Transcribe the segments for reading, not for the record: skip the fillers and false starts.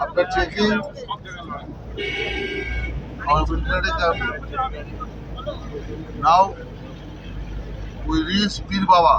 After checking our veterinary camp, now we reach Pir Baba.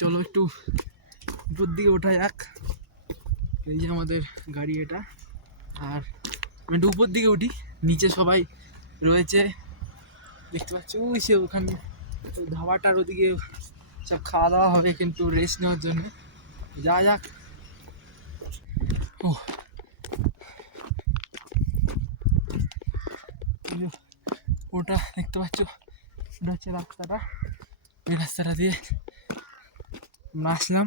চলো একটু উপর দিকে ওঠা যাক। এই যে আমাদের গাড়ি এটা, আর আমি একটু উপর দিকে উঠি। নিচে সবাই রয়েছে দেখতে পাচ্ছি, ওই সে ওখানে ধাবাটার ওদিকে সব খাওয়া দাওয়া হবে, কিন্তু রেস্ট নেওয়ার জন্য যা যাক। ও ওটা দেখতে পাচ্ছ, ওটা হচ্ছে রাস্তাটা। এই রাস্তাটা দিয়ে আমরা আসলাম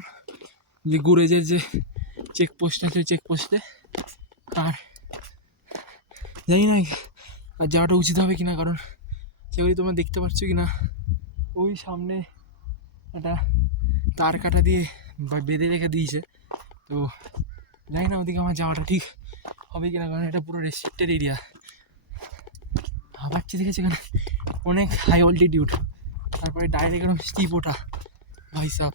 যে গুরেজের যে চেকপোস্ট আছে, চেকপোস্টে। আর জানি না আর যাওয়াটা উচিত হবে কিনা, কারণ সেগুলি তোমরা দেখতে পাচ্ছ কিনা, ওই সামনে একটা তার কাটা দিয়ে বেঁধে রেখে দিয়েছে। তো জানি না ওদিকে আমার যাওয়াটা ঠিক হবে কিনা, কারণ এটা পুরো রেস্ট্রিক্টেড এরিয়া। ভাবাচ্ছি দেখেছি এখানে অনেক হাই অল্টিটিউড, তারপরে ডাইরেক্ট এরকম স্টিপ ওঠা, ভাই সাহ।